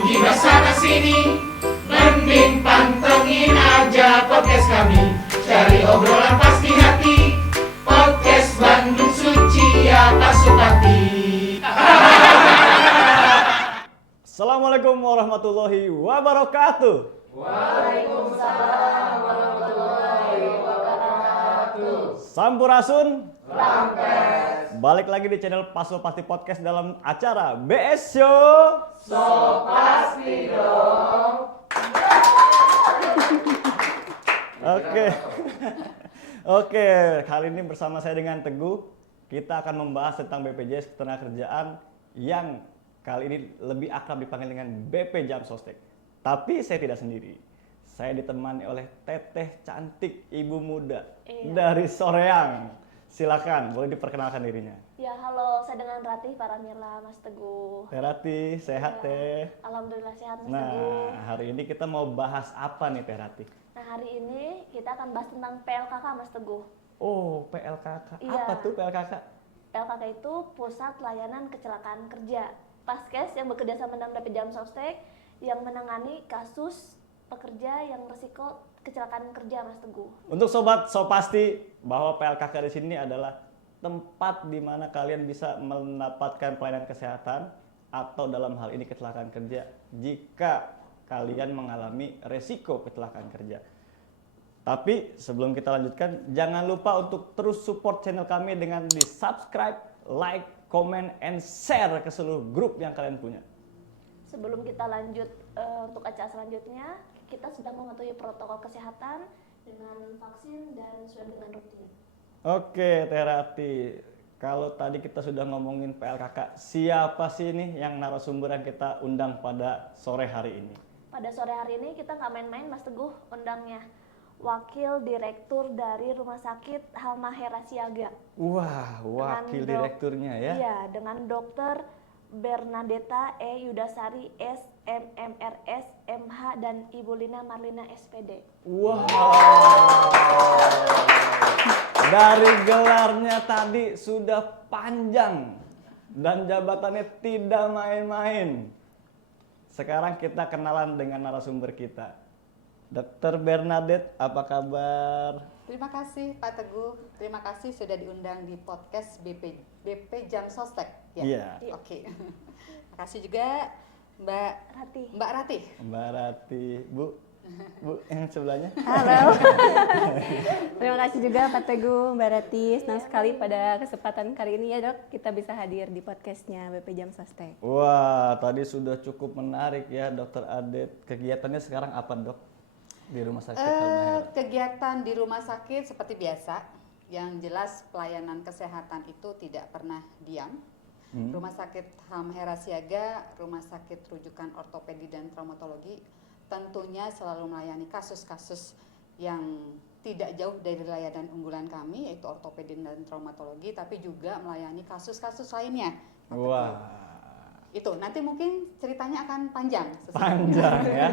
gibah sana sini, mending pantengin aja podcast kami. Cari obrolan pasti hati, podcast Bandung Suci ya Pasupati. Assalamualaikum warahmatullahi wabarakatuh. Waalaikumsalam warahmatullahi wabarakatuh. Sampurasun. Lampes. Balik lagi di channel Pasupati Podcast dalam acara BS Show. So pasti dong. Oke, kali ini bersama saya dengan Teguh, kita akan membahas tentang BPJS Ketenagakerjaan yang kali ini lebih akrab dipanggil dengan BP Jam Sostek. Tapi saya tidak sendiri. Saya ditemani oleh teteh cantik ibu muda dari Soreang. Silakan, boleh diperkenalkan dirinya. Ya, halo, saya dengan Ratih Paramila, Mas Teguh. Teh Ratih, sehat Teh? Alhamdulillah sehat, Mas Teguh. Nah, hari ini kita mau bahas apa nih Teh Ratih? Nah, hari ini kita akan bahas tentang PLKK, Mas Teguh. Oh, PLKK. Iya. Apa tuh PLKK? PLKK itu Pusat Layanan Kecelakaan Kerja. Paskes yang bekerja sama dengan BP Jam Sostek yang menangani kasus pekerja yang resiko kecelakaan kerja, Mas Teguh. Untuk sobat, so pasti bahwa PLKK di sini adalah tempat di mana kalian bisa mendapatkan pelayanan kesehatan atau dalam hal ini kecelakaan kerja jika kalian mengalami resiko kecelakaan kerja. Tapi sebelum kita lanjutkan, jangan lupa untuk terus support channel kami dengan di subscribe, like, comment, and share ke seluruh grup yang kalian punya. Sebelum kita lanjut untuk acara selanjutnya, kita sudah mematuhi protokol kesehatan dengan vaksin dan swab dengan rutin. Oke, Teh Ratih. Kalau tadi kita sudah ngomongin PLKK, siapa sih ini yang narasumber yang kita undang pada sore hari ini? Pada sore hari ini kita nggak main-main, Mas Teguh, undangnya Wakil Direktur dari Rumah Sakit Halmahera Siaga. Wah, wakil direkturnya ya? Iya, dengan Dr. Bernadetta E. Yudasari S. MMRS, MH, dan Ibu Lina Marlina SPD. Wow. Dari gelarnya tadi sudah panjang dan jabatannya tidak main-main. Sekarang kita kenalan dengan narasumber kita. Dr. Bernadette, apa kabar? Terima kasih Pak Teguh, terima kasih sudah diundang di podcast BP Jam Sostek. Iya. Oke. Terima kasih juga Mbak Ratih. Mbak Ratih, Bu yang sebelahnya. Halo. Terima kasih juga Pak Teguh, Mbak Rati. Senang sekali pada kesempatan kali ini ya Dok, kita bisa hadir di podcastnya BP Jam Sostek. Wah, tadi sudah cukup menarik ya Dokter Adet. Kegiatannya sekarang apa Dok di rumah sakit Halmahera? Kegiatan di rumah sakit seperti biasa, yang jelas pelayanan kesehatan itu tidak pernah diam. Rumah sakit Halmahera Siaga, rumah sakit rujukan ortopedi dan traumatologi, tentunya selalu melayani kasus-kasus yang tidak jauh dari layanan unggulan kami, yaitu ortopedi dan traumatologi, tapi juga melayani kasus-kasus lainnya. Wah. Itu nanti mungkin ceritanya akan panjang. Panjang ya.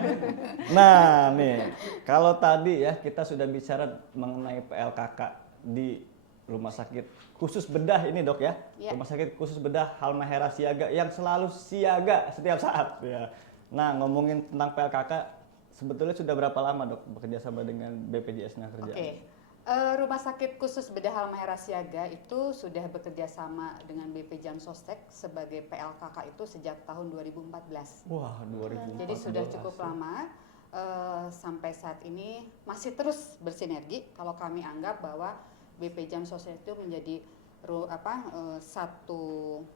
Nah nih, kalau tadi ya kita sudah bicara mengenai PLKK di rumah sakit khusus bedah ini Dok ya. Rumah sakit khusus bedah Halmahera Siaga yang selalu siaga setiap saat ya. Nah, ngomongin tentang PLKK, sebetulnya sudah berapa lama Dok bekerja sama dengan BPJS Ketenagakerjaan? Oke. Rumah sakit khusus bedah Halmahera Siaga itu sudah bekerja sama dengan BP Jam Sostek sebagai PLKK itu sejak tahun 2014. Wah, 2014. Jadi sudah cukup lama, sampai saat ini masih terus bersinergi. Kalau kami anggap bahwa BP Jam Sostek itu menjadi satu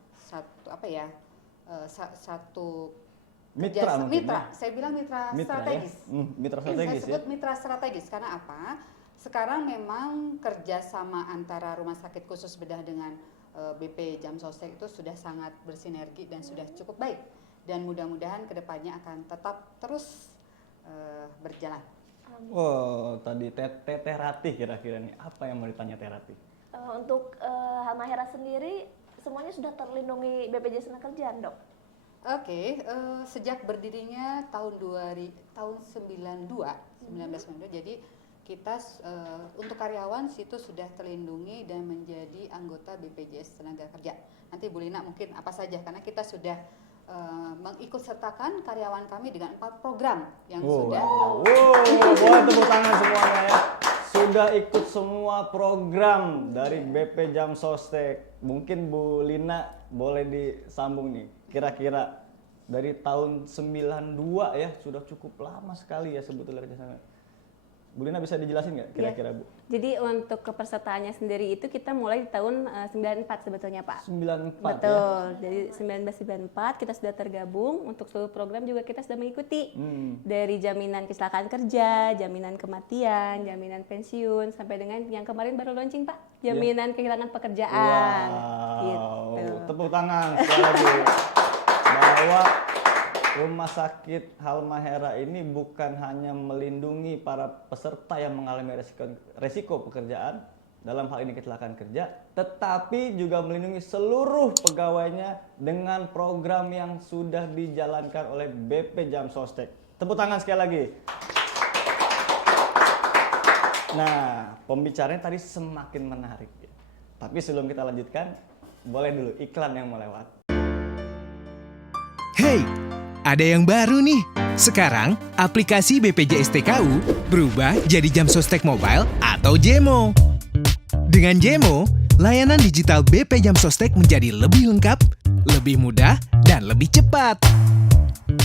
mitra. Saya bilang mitra strategis. Ya? Mitra strategis. Saya sebut mitra strategis karena apa? Sekarang memang kerjasama antara rumah sakit khusus bedah dengan BP Jam Sostek itu sudah sangat bersinergi dan sudah cukup baik. Dan mudah-mudahan kedepannya akan tetap terus berjalan. Oh, tadi Teh Ratih kira-kira nih apa yang mau ditanya Teh Ratih? Untuk Halmahera sendiri semuanya sudah terlindungi BPJS Ketenagakerjaan, Dok? Oke, sejak berdirinya tahun 1992, jadi kita untuk karyawan situ sudah terlindungi dan menjadi anggota BPJS Tenaga Kerja. Nanti Bu Lina mungkin apa saja karena kita sudah mengikutsertakan karyawan kami dengan 4 program yang Wow. sudah Boleh tepuk tangan semuanya ya. Sudah ikut semua program dari BP Jam Sostek. Mungkin Bu Lina boleh disambung nih. Kira-kira dari tahun 92 ya, sudah cukup lama sekali ya sebetulnya kerjasama. Bu Lina bisa dijelasin nggak kira-kira Bu? Jadi untuk kepesertaannya sendiri itu kita mulai di tahun 94 sebetulnya Pak. 94 Betul, jadi 1994 kita sudah tergabung, untuk seluruh program juga kita sudah mengikuti. Dari jaminan kecelakaan kerja, jaminan kematian, jaminan pensiun, sampai dengan yang kemarin baru launching Pak, jaminan kehilangan ya. pekerjaan. Wow. Gitu. Tepuk tangan sekali lagi. Bahwa Rumah Sakit Halmahera ini bukan hanya melindungi para peserta yang mengalami resiko pekerjaan, dalam hal ini kecelakaan kerja, tetapi juga melindungi seluruh pegawainya dengan program yang sudah dijalankan oleh BP Jam Sostek. Tepuk tangan sekali lagi. Nah, pembicaranya tadi semakin menarik. Tapi sebelum kita lanjutkan, boleh dulu iklan yang mau lewat. Hey, ada yang baru nih. Sekarang, aplikasi BPJS TKU berubah jadi Jam Sostek Mobile atau JEMO. Dengan JEMO, layanan digital BP Jam Sostek menjadi lebih lengkap, lebih mudah, dan lebih cepat.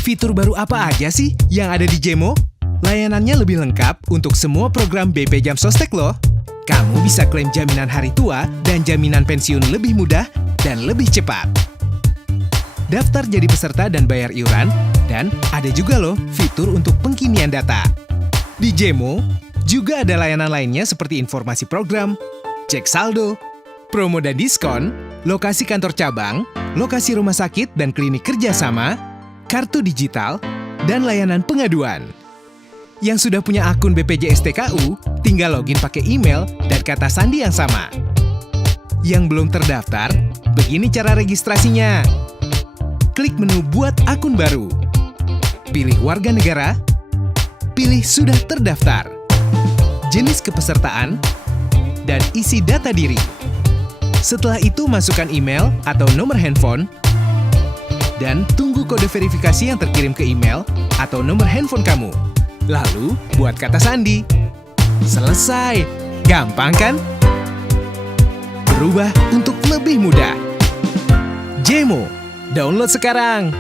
Fitur baru apa aja sih yang ada di JEMO? Layanannya lebih lengkap untuk semua program BP Jam Sostek loh. Kamu bisa klaim jaminan hari tua dan jaminan pensiun lebih mudah dan lebih cepat. Daftar jadi peserta dan bayar iuran, dan ada juga loh fitur untuk pengkinian data. Di JEMO, juga ada layanan lainnya seperti informasi program, cek saldo, promo dan diskon, lokasi kantor cabang, lokasi rumah sakit dan klinik kerjasama, kartu digital, dan layanan pengaduan. Yang sudah punya akun BPJS TKU, tinggal login pakai email dan kata sandi yang sama. Yang belum terdaftar, begini cara registrasinya. Klik menu buat akun baru. Pilih warga negara. Pilih sudah terdaftar. Jenis kepesertaan. Dan isi data diri. Setelah itu masukkan email atau nomor handphone. Dan tunggu kode verifikasi yang terkirim ke email atau nomor handphone kamu. Lalu buat kata sandi. Selesai. Gampang kan? Berubah untuk lebih mudah. JEMO. Download sekarang.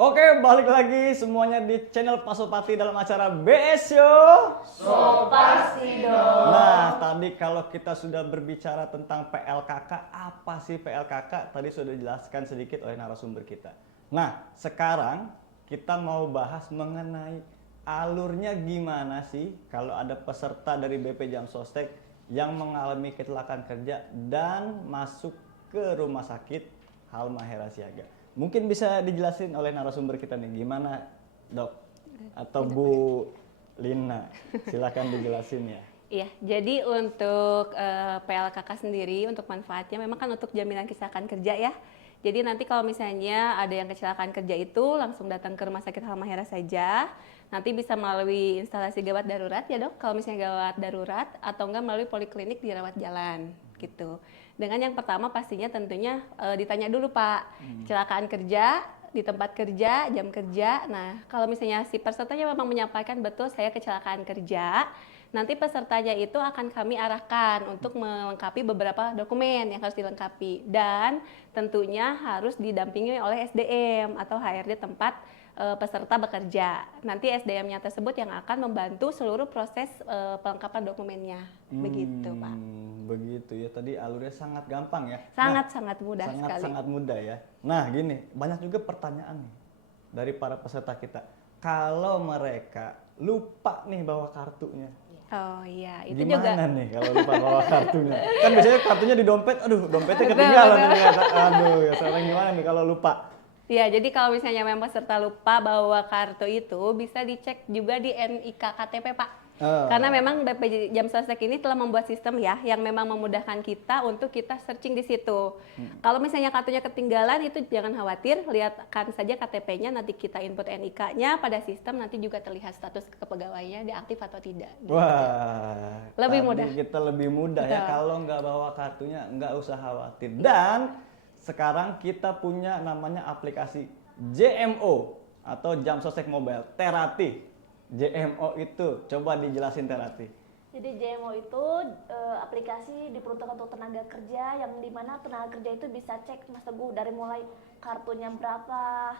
Oke, balik lagi semuanya di channel Pasopati dalam acara BS Show. So pasti dong. Nah, tadi kalau kita sudah berbicara tentang PLKK, apa sih PLKK? Tadi sudah dijelaskan sedikit oleh narasumber kita. Nah, sekarang kita mau bahas mengenai alurnya gimana sih kalau ada peserta dari BP Jam Sostek yang mengalami kecelakaan kerja dan masuk ke rumah sakit Halmahera Siaga. Mungkin bisa dijelasin oleh narasumber kita nih, gimana Dok? Atau Bu Lina, silakan dijelasin ya. Iya, jadi untuk PLKK sendiri, untuk manfaatnya memang kan untuk jaminan kecelakaan kerja ya. Jadi nanti kalau misalnya ada yang kecelakaan kerja itu langsung datang ke rumah sakit Halmahera saja. Nanti bisa melalui instalasi gawat darurat ya Dok, kalau misalnya gawat darurat, atau enggak melalui poliklinik di rawat jalan gitu. Dengan yang pertama pastinya tentunya ditanya dulu Pak, kecelakaan kerja, di tempat kerja, jam kerja. Nah, kalau misalnya si pesertanya memang menyampaikan betul saya kecelakaan kerja, nanti pesertanya itu akan kami arahkan untuk melengkapi beberapa dokumen yang harus dilengkapi. Dan tentunya harus didampingi oleh SDM atau HRD tempat peserta bekerja. Nanti SDM-nya tersebut yang akan membantu seluruh proses pelengkapan dokumennya. Begitu Pak. Begitu ya, tadi alurnya sangat gampang ya. Sangat mudah sekali. Sangat mudah ya. Nah gini, banyak juga pertanyaan nih dari para peserta kita. Kalau mereka lupa nih bawa kartunya, Oh iya, itu gimana juga. nih kalau lupa bawa kartunya? Kan biasanya kartunya di dompet, aduh dompetnya ketinggalan. Ternyata. Aduh, ya sekarang gimana nih kalau lupa? Ya, jadi kalau misalnya memang peserta lupa bawa kartu itu bisa dicek juga di NIK KTP Pak. Karena memang BP Jam Sostek ini telah membuat sistem ya yang memang memudahkan kita untuk kita searching di situ. Kalau misalnya kartunya ketinggalan itu jangan khawatir, lihatkan saja KTP-nya, nanti kita input NIK-nya pada sistem, nanti juga terlihat status kepegawaiannya diaktif atau tidak. Gitu. Wah, Lebih tadi mudah. kita lebih mudah ya, Betul. kalau nggak bawa kartunya nggak usah khawatir. Dan sekarang kita punya namanya aplikasi JMO atau Jam Sostek Mobile Terati. JMO itu coba dijelasin Terati. Jadi JMO itu aplikasi diperuntukkan untuk tenaga kerja yang dimana tenaga kerja itu bisa cek Mas Teguh dari mulai kartunya berapa,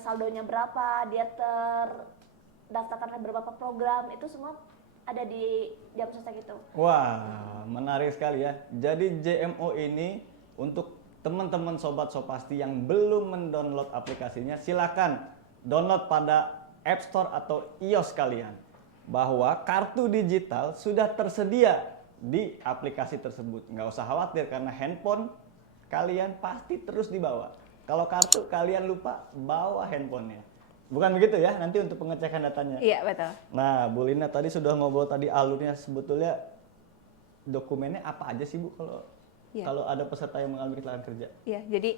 saldonya berapa, dia terdaftarkan beberapa program, itu semua ada di Jam Sostek itu. Wah, menarik sekali ya. Jadi JMO ini untuk teman-teman Sobat Sopasti yang belum mendownload aplikasinya, silakan download pada App Store atau iOS kalian. Bahwa kartu digital sudah tersedia di aplikasi tersebut. Nggak usah khawatir karena handphone kalian pasti terus dibawa. Kalau kartu kalian lupa, bawa handphonenya. Bukan begitu ya, nanti untuk pengecekan datanya. Iya, betul. Nah, Bu Lina tadi sudah ngobrol tadi alurnya, sebetulnya dokumennya apa aja sih Bu kalau ada peserta yang mengalami kecelakaan kerja? Iya, jadi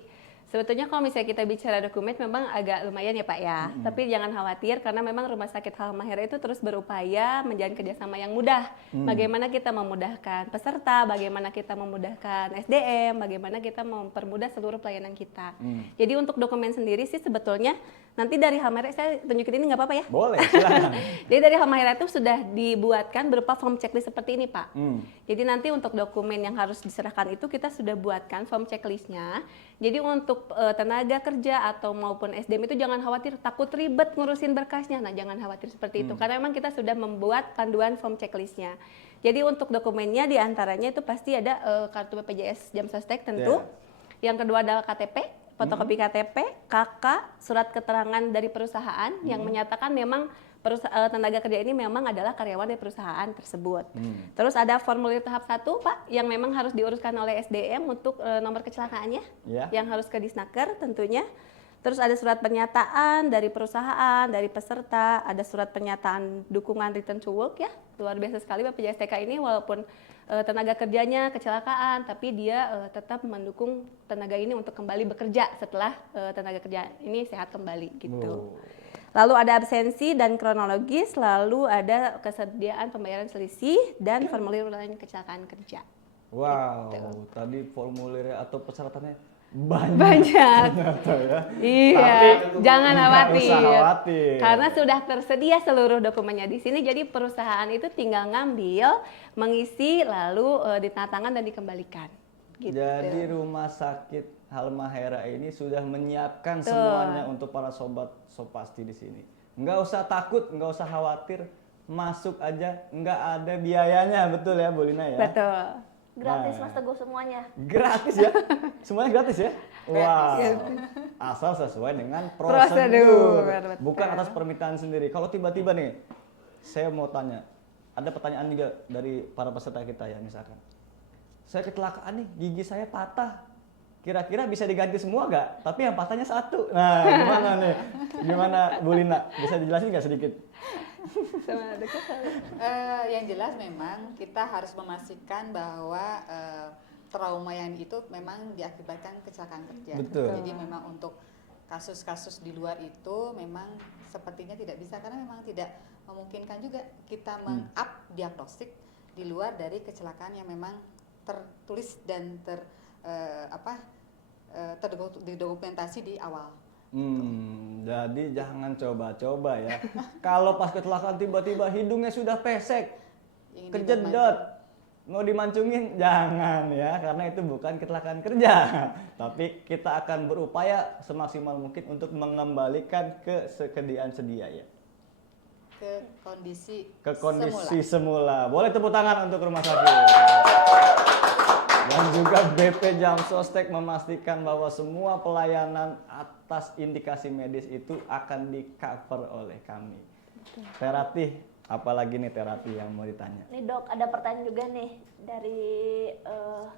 sebetulnya kalau misalnya kita bicara dokumen memang agak lumayan ya Pak ya. Tapi jangan khawatir karena memang Rumah Sakit Halmahera itu terus berupaya menjalin kerjasama yang mudah. Bagaimana kita memudahkan peserta, bagaimana kita memudahkan SDM, bagaimana kita mempermudah seluruh pelayanan kita. Jadi untuk dokumen sendiri sih sebetulnya nanti dari Halmahera, saya tunjukin ini nggak apa-apa ya? Boleh, silakan. Jadi dari Halmahera itu sudah dibuatkan berupa form checklist seperti ini Pak. Jadi nanti untuk dokumen yang harus diserahkan itu kita sudah buatkan form checklistnya. Jadi untuk tenaga kerja atau maupun SDM itu jangan khawatir takut ribet ngurusin berkasnya. Nah, jangan khawatir seperti itu karena memang kita sudah membuat panduan form checklistnya. Jadi untuk dokumennya diantaranya itu pasti ada kartu BPJS Jam Sostek tentu. Yang kedua adalah KTP, fotokopi KTP, KK, surat keterangan dari perusahaan yang menyatakan memang tenaga kerja ini memang adalah karyawan dari perusahaan tersebut. Terus ada formulir tahap 1 Pak yang memang harus diuruskan oleh SDM untuk nomor kecelakaannya yang harus ke Disnaker tentunya. Terus ada surat pernyataan dari perusahaan, dari peserta, ada surat pernyataan dukungan return to work ya. Luar biasa sekali BPJS TK ini walaupun tenaga kerjanya kecelakaan tapi dia tetap mendukung tenaga ini untuk kembali bekerja setelah tenaga kerja ini sehat kembali gitu. Lalu ada absensi dan kronologis, lalu ada kesediaan pembayaran selisih dan formulir ulangan kecelakaan kerja. Wow, tadi formulirnya atau persyaratannya banyak. Ternyata ya. Iya, tapi jangan khawatir. Karena sudah tersedia seluruh dokumennya di sini, jadi perusahaan itu tinggal ngambil, mengisi, lalu ditandatangan dan dikembalikan. Gitu. Jadi Rumah Sakit Halmahera ini sudah menyiapkan semuanya untuk para Sobat Sopasti di sini. Nggak usah takut, nggak usah khawatir, masuk aja, nggak ada biayanya, betul ya Bu Lina ya? Betul. Gratis Mas Teguh semuanya. Gratis ya? Semuanya gratis ya? Wow. Asal sesuai dengan prosedur. Bukan atas permintaan sendiri. Kalau tiba-tiba nih, saya mau tanya, ada pertanyaan juga dari para peserta kita ya misalkan. Saya kecelakaan nih, gigi saya patah. Kira-kira bisa diganti semua nggak? Tapi yang patahnya satu. Nah, gimana nih? Gimana Bu Lina? Bisa dijelasin nggak sedikit? Yang jelas memang kita harus memastikan bahwa trauma yang itu memang diakibatkan kecelakaan kerja. Betul. Jadi memang untuk kasus-kasus di luar itu memang sepertinya tidak bisa karena memang tidak memungkinkan juga kita meng-up diagnostik di luar dari kecelakaan yang memang tertulis dan terdokumentasi di awal. Jadi jangan coba-coba ya. Kalau pas kecelakaan tiba-tiba hidungnya sudah pesek, kejedot, mau dimancungin, jangan ya, karena itu bukan kecelakaan kerja. Tapi kita akan berupaya semaksimal mungkin untuk mengembalikan ke kesediaan sedia ya. Ke kondisi semula. Boleh tepuk tangan untuk rumah sakit. Dan juga BP Jam Sostek memastikan bahwa semua pelayanan atas indikasi medis itu akan di-cover oleh kami. Terati, apalagi nih Terati yang mau ditanya? Nih Dok, ada pertanyaan juga nih dari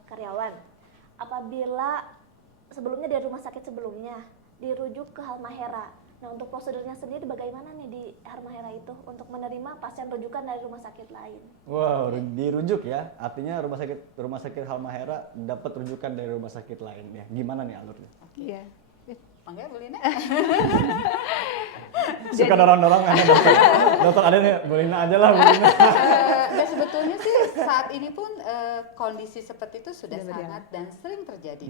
karyawan. Apabila sebelumnya dari rumah sakit sebelumnya dirujuk ke Halmahera, nah untuk prosedurnya sendiri bagaimana nih di Halmahera itu untuk menerima pasien rujukan dari rumah sakit lain? Wow, dirujuk ya, artinya rumah sakit Halmahera dapat rujukan dari rumah sakit lain ya. Gimana nih alurnya? Iya. Mangga Bu Lina. Suka dorong-dorong kan dokter. Dokter ada nih, Bu Lina aja lah Bu Lina. Dan sebetulnya sih saat ini pun kondisi seperti itu sudah sangat dan sering terjadi.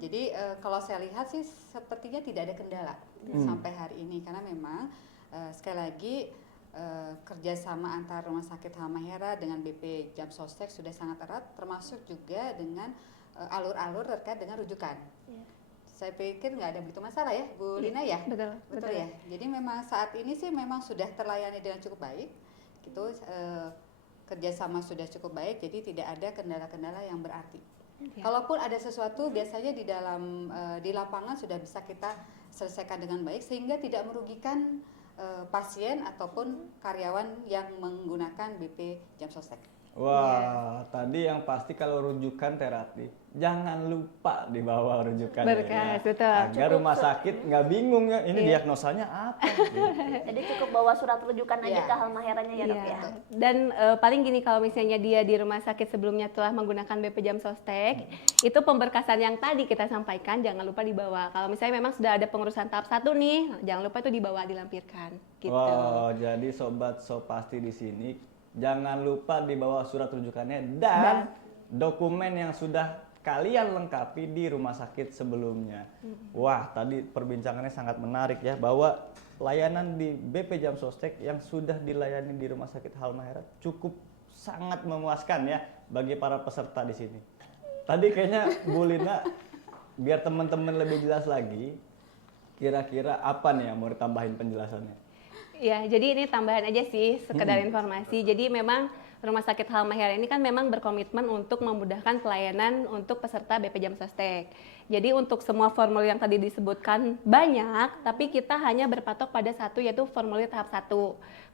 Jadi kalau saya lihat sih sepertinya tidak ada kendala sampai hari ini, karena memang sekali lagi kerjasama antara Rumah Sakit Halmahera dengan BP Jam Sostek sudah sangat erat, termasuk juga dengan alur-alur terkait dengan rujukan. Saya pikir nggak ada begitu masalah ya Bu Lina ya? Betul ya. Jadi memang saat ini sih memang sudah terlayani dengan cukup baik, gitu. Kerjasama sudah cukup baik, jadi tidak ada kendala-kendala yang berarti. Kalaupun ada sesuatu, biasanya di lapangan sudah bisa kita selesaikan dengan baik sehingga tidak merugikan pasien ataupun karyawan yang menggunakan BP Jam Sostek. Wah, tadi yang pasti kalau rujukan terapi, jangan lupa dibawa rujukannya. Berkas, betul. Agar rumah sakit nggak bingung ya, ini diagnosanya apa. Gitu. Jadi cukup bawa surat rujukan aja ke Halmaheranya ya dok ya. Dan paling gini, kalau misalnya dia di rumah sakit sebelumnya telah menggunakan BP Jam Sostek, itu pemberkasan yang tadi kita sampaikan jangan lupa dibawa. Kalau misalnya memang sudah ada pengurusan tahap 1 nih, jangan lupa itu dibawa, dilampirkan. Gitu. Wow, jadi sobat Sopasti di sini jangan lupa dibawa surat rujukannya dan dokumen yang sudah kalian lengkapi di rumah sakit sebelumnya. Wah, tadi perbincangannya sangat menarik ya, bahwa layanan di BP Jam Sostek yang sudah dilayani di Rumah Sakit Halmahera cukup sangat memuaskan ya bagi para peserta di sini. Tadi kayaknya Bu Lina, biar teman-teman lebih jelas lagi, kira-kira apa nih yang mau ditambahin penjelasannya? Ya, jadi ini tambahan aja sih, sekedar informasi. Jadi memang Rumah Sakit Halmahera ini kan memang berkomitmen untuk memudahkan pelayanan untuk peserta BP Jam Sostek. Jadi untuk semua formulir yang tadi disebutkan banyak, tapi kita hanya berpatok pada satu, yaitu formulir tahap 1.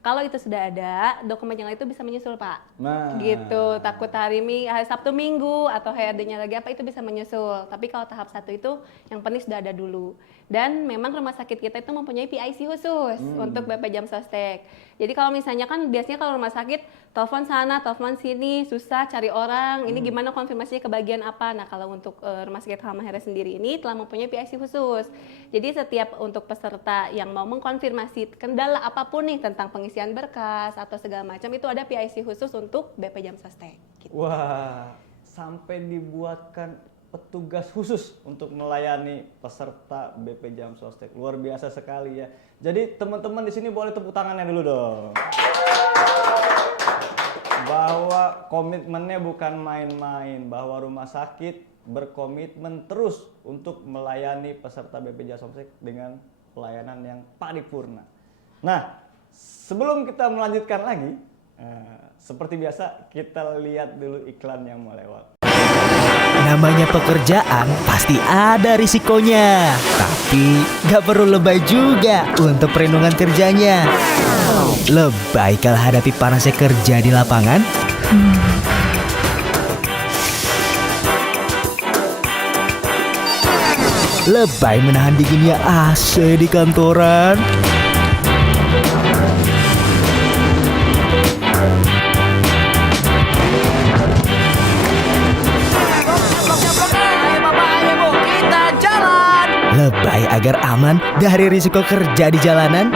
Kalau itu sudah ada, dokumen yang lain itu bisa menyusul Pak. Nah. Gitu, takut hari Sabtu Minggu atau HRD-nya lagi apa itu bisa menyusul. Tapi kalau tahap 1 itu yang penting sudah ada dulu. Dan memang rumah sakit kita itu mempunyai PIC khusus untuk BP Jam Sostek. Jadi kalau misalnya kan biasanya kalau rumah sakit telepon sana, telepon sini, susah cari orang, ini gimana konfirmasinya ke bagian apa. Nah kalau untuk Rumah Sakit Halmahera sendiri ini telah mempunyai PIC khusus. Jadi setiap untuk peserta yang mau mengkonfirmasi kendala apapun nih tentang pengisian berkas atau segala macam, itu ada PIC khusus untuk BP Jam Sostek. Gitu. Wah, sampai dibuatkan petugas khusus untuk melayani peserta BP Jam Sostek. Luar biasa sekali ya. Jadi teman-teman di sini boleh tepuk tangannya dulu dong. Bahwa komitmennya bukan main-main, bahwa rumah sakit berkomitmen terus untuk melayani peserta BP Jam Sostek dengan pelayanan yang paripurna. Nah, sebelum kita melanjutkan lagi, seperti biasa kita lihat dulu iklan yang mau lewat. Namanya pekerjaan pasti ada risikonya, tapi gak perlu lebay juga untuk perlindungan kerjanya. Lebay kalau hadapi panasnya kerja di lapangan? Lebay menahan dinginnya AC di kantoran? Lebay agar aman dari risiko kerja di jalanan?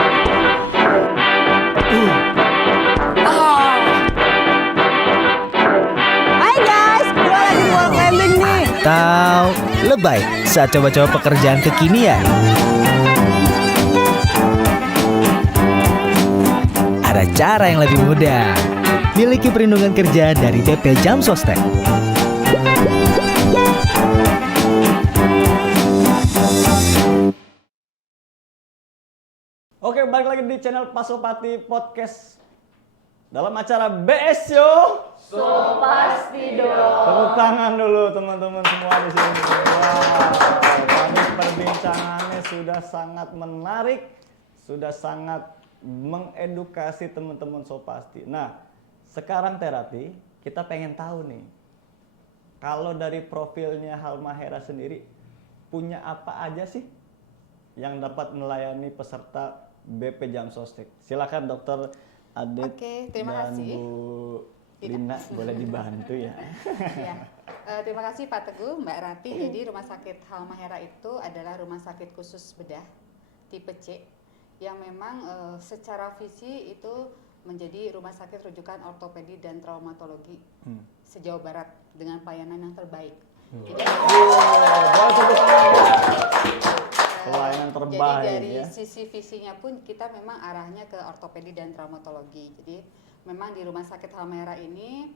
Hai guys, gue lagi wall climbing nih. Atau lebay saat coba-coba pekerjaan kekinian? Ada cara yang lebih mudah. Miliki perlindungan kerja dari BP Jam Sostek. Oke, balik lagi di channel Pasopati Podcast dalam acara BS Show. Pasti dong. Tepuk tangan dulu teman-teman semua di sini. Wow, tadi perbincangannya sudah sangat menarik, sudah sangat mengedukasi teman-teman Sopasti. Nah, sekarang terapi kita pengen tahu nih, kalau dari profilnya Halmahera sendiri punya apa aja sih yang dapat melayani peserta BP Jam Sostek? Silakan Dokter Adet Oke, terima dan kasih. Bu Lina boleh dibantu ya. Ya. Terima kasih Pak Teguh, Mbak Rati. Jadi Rumah Sakit Halmahera itu adalah rumah sakit khusus bedah tipe C yang memang secara visi itu menjadi rumah sakit rujukan ortopedi dan traumatologi sejauh barat dengan pelayanan yang terbaik. Jadi, Pelayanan jadi terbaik dari ya. sisi visinya pun kita memang arahnya ke ortopedi dan traumatologi. Jadi memang di Rumah Sakit Halmahera ini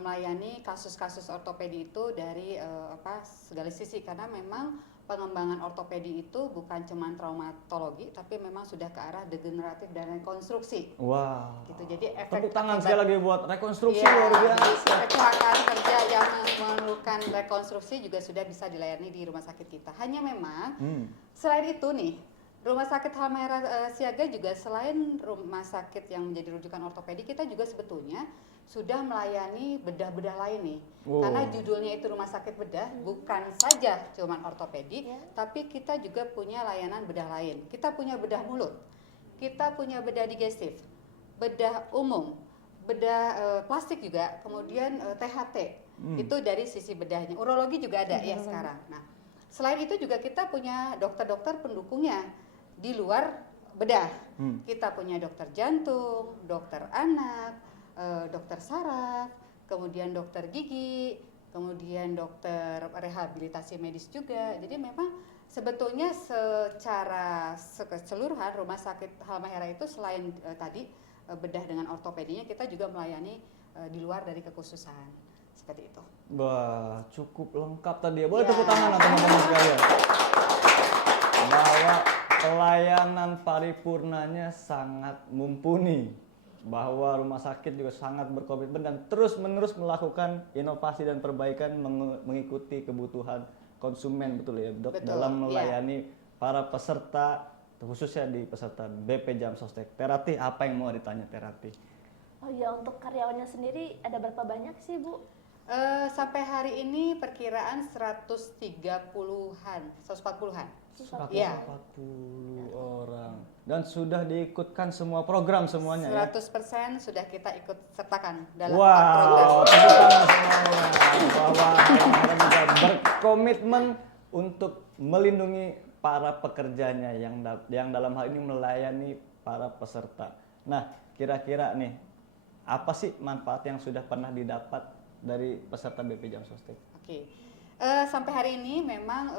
melayani kasus-kasus ortopedi itu dari segala sisi, karena memang pengembangan ortopedi itu bukan cuma traumatologi tapi memang sudah ke arah degeneratif dan rekonstruksi. Wow. Gitu. Jadi efek Tepuk tangan akibat- sekali lagi buat rekonstruksi Iya, luar biasa. jadi kecelakaan kerja yang memerlukan rekonstruksi juga sudah bisa dilayani di rumah sakit kita. Hanya memang selain itu nih, Rumah Sakit Halmahera Siaga juga selain rumah sakit yang menjadi rujukan ortopedi, kita juga sebetulnya sudah melayani bedah-bedah lain nih. Oh. Karena judulnya itu rumah sakit bedah, bukan saja cuman ortopedi, tapi kita juga punya layanan bedah lain. Kita punya bedah mulut, kita punya bedah digestif, bedah umum, bedah plastik juga, kemudian THT. Itu dari sisi bedahnya. Urologi juga ada ya sekarang. Nah, selain itu juga kita punya dokter-dokter pendukungnya di luar bedah. Kita punya dokter jantung, dokter anak, dokter saraf, kemudian dokter gigi, kemudian dokter rehabilitasi medis juga. Jadi memang sebetulnya secara keseluruhan Rumah Sakit Halmahera itu selain tadi bedah dengan ortopedinya, kita juga melayani di luar dari kekhususan. Seperti itu. Wah, cukup lengkap tadi ya. Boleh Ya. tepuk tangan lah teman-teman sekalian. Bahwa pelayanan paripurnanya sangat mumpuni. Bahwa rumah sakit juga sangat berkomitmen dan terus-menerus melakukan inovasi dan perbaikan mengikuti kebutuhan konsumen, betul ya Dok, Betul, dalam iya. melayani para peserta, khususnya di peserta BP Jam Sostek. Terati, apa yang mau ditanya Terati? Oh ya, untuk karyawannya sendiri ada berapa banyak sih Bu? Sampai hari ini perkiraan 130-an, 140-an. 140 Iya. orang. Dan sudah diikutkan semua program semuanya ya? 100% sudah kita ikut sertakan dalam Wow, program. tepuk tangan semuanya. Bahwa Halmahera juga berkomitmen untuk melindungi para pekerjanya yang dalam hal ini melayani para peserta. Nah, kira-kira nih, apa sih manfaat yang sudah pernah didapat dari peserta BP Jam Sostek? Oke. Sampai hari ini memang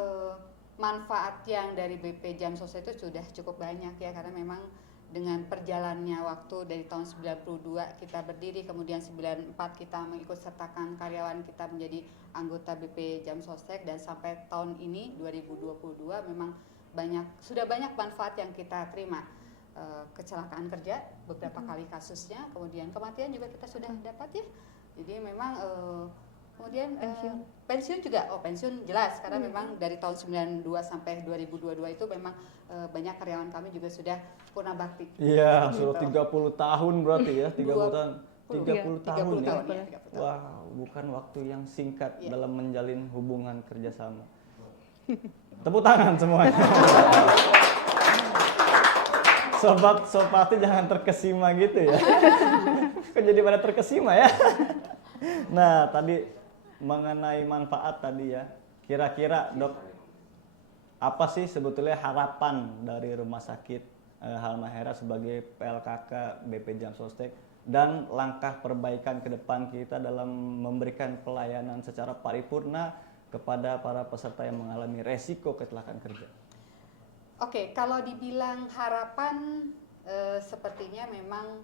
manfaat yang dari BP Jam Sostek itu sudah cukup banyak ya, karena memang dengan perjalannya waktu dari tahun 92 kita berdiri, kemudian 94 kita mengikut sertakan karyawan kita menjadi anggota BP Jam Sostek, dan sampai tahun ini 2022 memang sudah banyak manfaat yang kita terima. Kecelakaan kerja beberapa kali kasusnya, kemudian kematian juga kita sudah dapat ya. Jadi memang kemudian pensiun juga, pensiun jelas karena memang dari tahun 92 sampai 2022 itu memang banyak karyawan kami juga sudah purna bakti. Iya, sudah 30 tahun berarti ya, 30 tahun. 30 tahun 30 ya. tahun, ya, 30 tahun. Wow, bukan waktu yang singkat Iya. dalam menjalin hubungan kerjasama. Tepuk tangan semuanya. Sobat Sopati jangan terkesima gitu ya. Kok jadi pada terkesima ya? Nah, tadi mengenai manfaat tadi ya. Kira-kira Dok, apa sih sebetulnya harapan dari Rumah Sakit Halmahera sebagai PLKK BP Jam Sostek dan langkah perbaikan ke depan kita dalam memberikan pelayanan secara paripurna kepada para peserta yang mengalami resiko kecelakaan kerja? Oke, kalau dibilang harapan sepertinya memang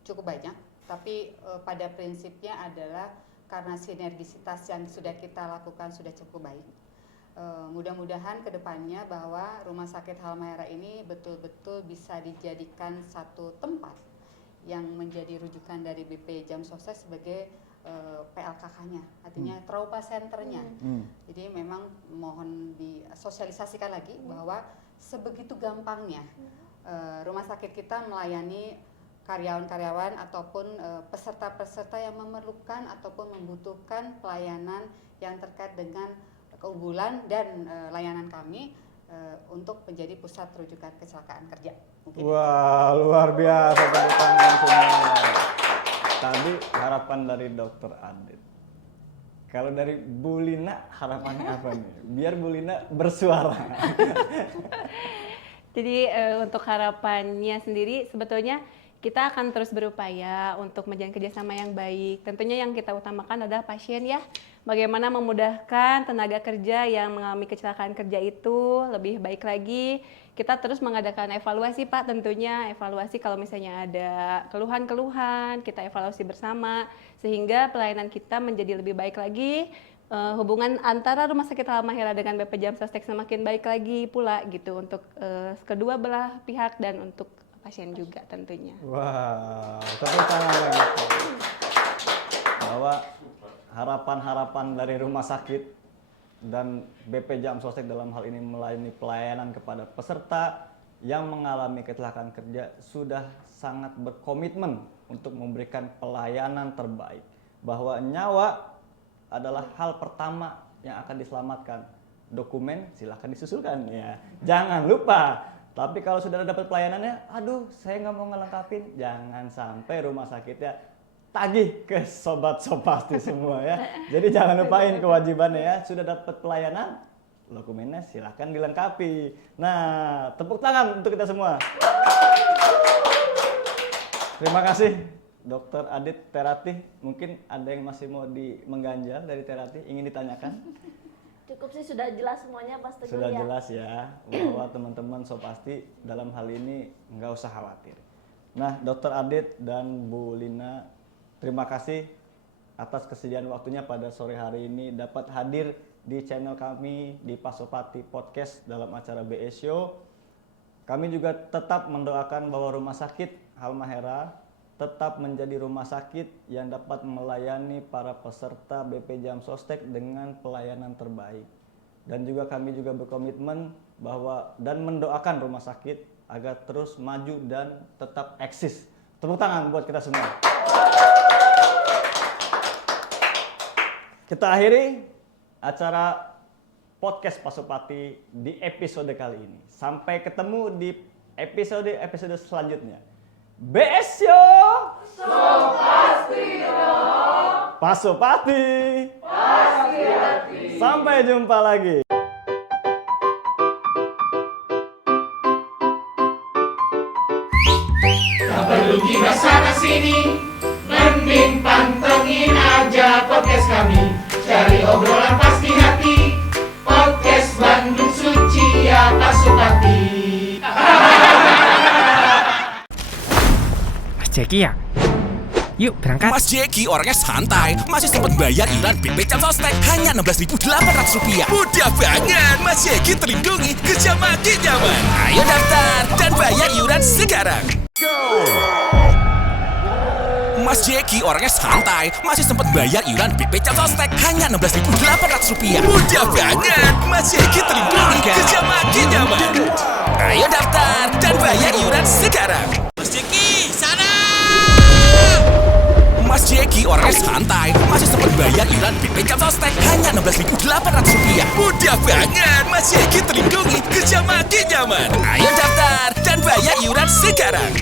cukup banyak, tapi pada prinsipnya adalah karena sinergisitas yang sudah kita lakukan sudah cukup baik. Mudah-mudahan kedepannya bahwa Rumah Sakit Halmahera ini betul-betul bisa dijadikan satu tempat yang menjadi rujukan dari BP Jam Sostek sebagai PLKK-nya, artinya trauma centernya. Jadi memang mohon disosialisasikan lagi bahwa sebegitu gampangnya rumah sakit kita melayani karyawan-karyawan ataupun peserta-peserta yang memerlukan ataupun membutuhkan pelayanan yang terkait dengan keunggulan dan layanan kami untuk menjadi pusat rujukan kecelakaan kerja. Mungkin Wah, luar biasa, tepuk tangan semuanya. Tadi harapan dari Dokter Adit. Kalau dari Bu Lina harapannya apa nih? Biar Bu Lina bersuara. Jadi untuk harapannya sendiri sebetulnya kita akan terus berupaya untuk menjalin kerjasama yang baik. Tentunya yang kita utamakan adalah pasien ya. Bagaimana memudahkan tenaga kerja yang mengalami kecelakaan kerja itu lebih baik lagi. Kita terus mengadakan evaluasi Pak, tentunya evaluasi kalau misalnya ada keluhan-keluhan, kita evaluasi bersama sehingga pelayanan kita menjadi lebih baik lagi. Hubungan antara Rumah Sakit Halmahera dengan BP Jam Sostek semakin baik lagi pula gitu untuk kedua belah pihak dan untuk pasien juga tentunya. Wow, tepuk tangan lagi. Bahwa harapan-harapan dari rumah sakit dan BP Jam Sostek dalam hal ini melayani pelayanan kepada peserta yang mengalami kecelakaan kerja sudah sangat berkomitmen untuk memberikan pelayanan terbaik. Bahwa nyawa adalah hal pertama yang akan diselamatkan. Dokumen silahkan disusulkan ya. Jangan lupa. Tapi kalau sudah dapat pelayanannya, aduh saya nggak mau ngelengkapin. Jangan sampai rumah sakitnya tagih ke sobat Sopasti semua ya. Jadi jangan lupain kewajibannya ya. Sudah dapat pelayanan, dokumennya silahkan dilengkapi. Nah, tepuk tangan untuk kita semua. Terima kasih Dokter Adit Terati. Mungkin ada yang masih mau mengganjal dari Terati, ingin ditanyakan? Cukup sih, sudah jelas semuanya Pak Teguh Sudah ya. jelas ya, bahwa teman-teman Sopasti dalam hal ini nggak usah khawatir. Nah, Dokter Adit dan Bu Lina, terima kasih atas kesediaan waktunya pada sore hari ini dapat hadir di channel kami di Pasopati Podcast dalam acara BS Show. Kami juga tetap mendoakan bahwa Rumah Sakit Halmahera tetap menjadi rumah sakit yang dapat melayani para peserta BP Jam Sostek dengan pelayanan terbaik. Dan juga kami juga berkomitmen bahwa dan mendoakan rumah sakit agar terus maju dan tetap eksis. Tepuk tangan buat kita semua. Kita akhiri acara podcast Pasopati di episode kali ini. Sampai ketemu di episode selanjutnya. BS Show Pasopati pasti hati. Sampai jumpa lagi. Tak perlu gibah sana sini, mending pantengin aja podcast kami. Cari obrolan pasti hati, podcast Bandung Suci ya Pasopati. Mas Jeki ya? Yuk berangkat. Mas Jeki orangnya santai, masih sempat bayar iuran BP Jam Sostek hanya Rp16.800. Mudah banget, Mas Jeki terlindungi, kerja makin nyaman. Ayo daftar dan bayar iuran sekarang. Go! Mas Jeki orangnya santai, masih sempat bayar iuran BP Jam Sostek hanya Rp16.800. Mudah banget, Mas Jeki terlindungi, kerja makin nyaman. Ayo daftar dan bayar iuran sekarang. Mas Jeki, sana! Mas Jeki orangnya santai, masih sempat bayar iuran BP Jam Sostek hanya Rp16.800. Mudah banget, Mas Jeki terlindungi, kerja makin nyaman. Ayo daftar dan bayar iuran sekarang.